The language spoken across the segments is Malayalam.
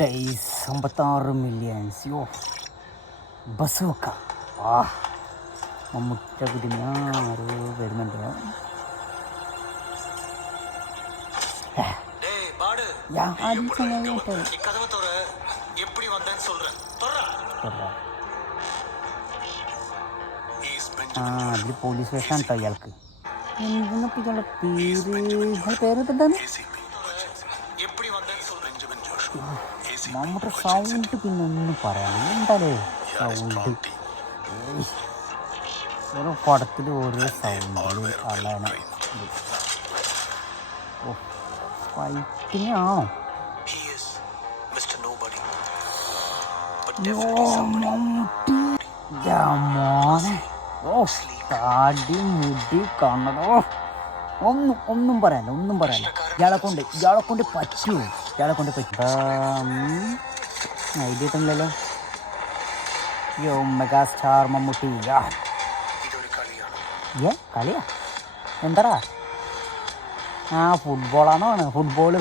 Days 56 millions. യോ ബസൂക്ക. ആ മമ്മൂട്ടിയുടെ പുതിയ ആരോ വരുന്നുണ്ട്. അതിൽ പോലീസ് സ്റ്റേഷൻ കേട്ടോ ഇയാൾക്ക്. എന്തെന്നപ്പോ ഇയാളുടെ പേരെന്താണ്? മമ്മൂട്ടി സൗണ്ട് പിന്നെ ഒന്നും പറയാനില്ല. എന്തായാലേ സൗണ്ട് ഓരോ പടത്തിൽ ഓരോ സൗണ്ടിൽ ആളാണ്. ഫൈറ്റിംഗ് ആണോ? മോനെ താടി മുടി കണ്ണടോ ഒന്നും പറയാനില്ല. ഇയാളെ കൊണ്ട് പറ്റുമോ? ഐഡിയ കിട്ടുന്നില്ലല്ലോ. യോ മെഗാ സ്റ്റാർ മമ്മൂട്ടി. കളിയാ എന്താടാ? ഫുട്ബോളാണോ? ഫുട്ബോള്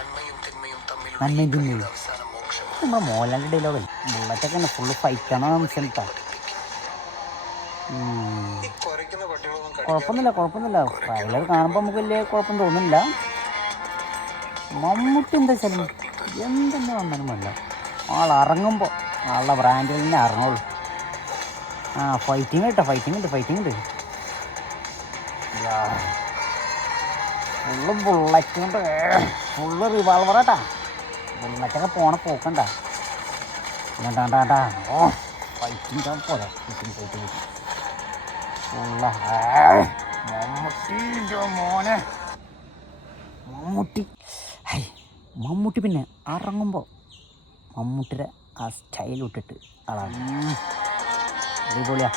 നന്മയും തിന്മയും നമ്മുടെ മോഹൻലാലിൻ്റെ ഡയലോഗ്. ബുള്ളറ്റൊക്കെ തന്നെ ഫുള്ള് ഫൈറ്റാണോ സംശയത്താ. കുഴപ്പമൊന്നുമില്ല. ട്രailer കാണുമ്പോൾ നമുക്ക് വലിയ കുഴപ്പം തോന്നുന്നില്ല. മമ്മൂട്ടി എന്താ വെച്ചാലും എന്തെന്നെ വന്നാലും വേണ്ട, ആളിറങ്ങുമ്പോൾ ആളുടെ ബ്രാൻഡിൽ തന്നെ ഇറങ്ങുള്ളൂ. ഫൈറ്റിംഗ് ഉണ്ട്. ഫുള്ള് ബുള്ളറ്റ് കൊണ്ട് ഫുള്ള് റിവാൾവറാട്ടാ. ബുള്ളറ്റൊക്കെ പോണ പോക്കണ്ട. ഓ ഫൈറ്റിംഗ് പോലെ മമ്മൂട്ടി പിന്നെ ഇറങ്ങുമ്പോൾ മമ്മൂട്ടിയുടെ ആ സ്റ്റൈൽ ഇട്ടിട്ട് അതാണ് അടിപൊളിയാ.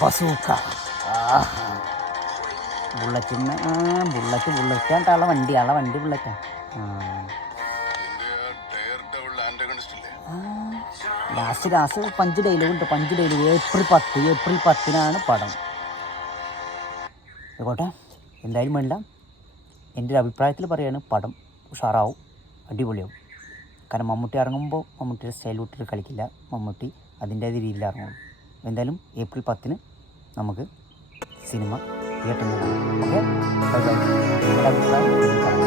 ബസൂക്ക. ബുള്ളറ്റാണ് വണ്ടി ബുള്ളറ്റാ. ലാസ്റ്റ് 5 ഡയലോഗുണ്ട്. ഏപ്രിൽ 10 പടം. ആയിക്കോട്ടെ, എന്തായാലും വേണ്ട. എൻ്റെ ഒരു അഭിപ്രായത്തിൽ പറയുകയാണ്, പടം ഉഷാറാവും, അടിപൊളിയാവും. കാരണം മമ്മൂട്ടി ഇറങ്ങുമ്പോൾ മമ്മൂട്ടിയുടെ സ്റ്റൈൽ വിട്ടിട്ട് കളിക്കില്ല. മമ്മൂട്ടി അതിൻ്റേത് രീതിയിൽ ഇറങ്ങും. എന്തായാലും ഏപ്രിൽ 10 നമുക്ക് സിനിമ തിയേറ്ററിൽ കാണാം. Okay, bye. എൻ്റെ അഭിപ്രായം ഓക്കെ.